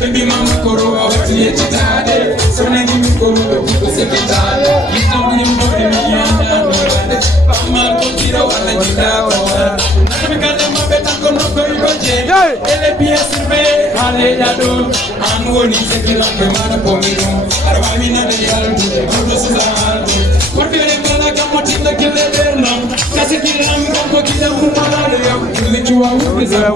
Baby mama koro awati echitade so nani mikoro ko sekitade itamu nyambori miyanda norade pama kokira wala jidaba namikana mabeta kono koigoje ele piesbe ale yado anwoni sekila ke mana pomino arwami na de yaldu ko suzal korfere kala kamotinda kelederna kasekiram ko kidamu malale yo lichwa ubisa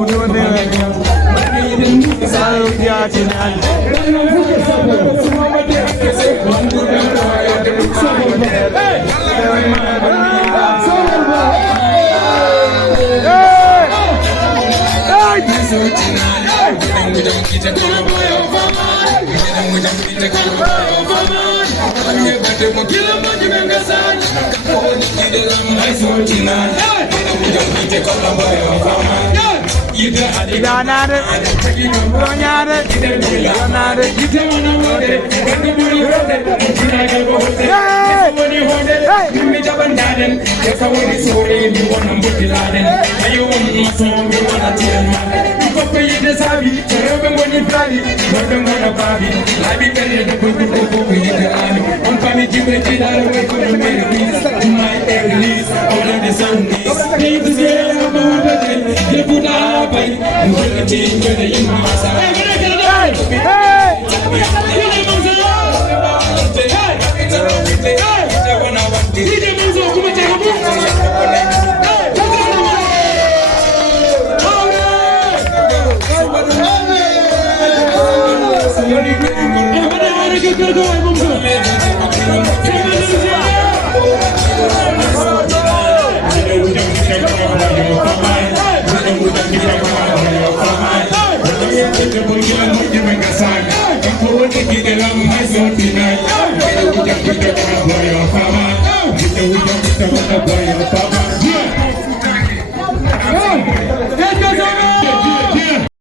Boy,